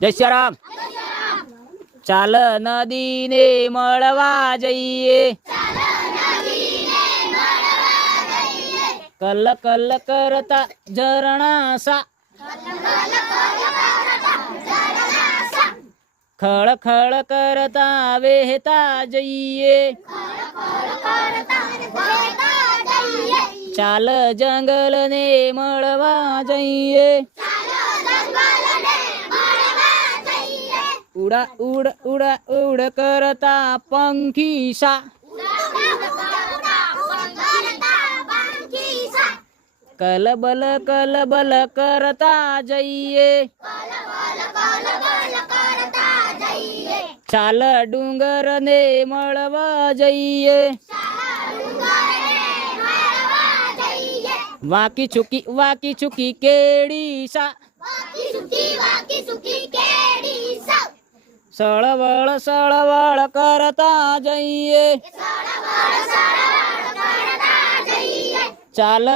જય શ્રી રામ. ચાલ નદીને મળવા જઈએ, કલ કલ કરતા ઝરણા સા, ખળ ખળ કરતા વહેતા જઈએ. ચાલ જંગલ ને મળવા જઈએ, ઉડા ઉડ ઉડા ઉડ કરતા પંખી સા, કલબલ કલબલ કરતા જઈએ. ચાલ ડુંગર ને મળવા જઈએ, વાકી ચૂકી કેડી સા, સળવળ કરતા જઈએ. ચાલ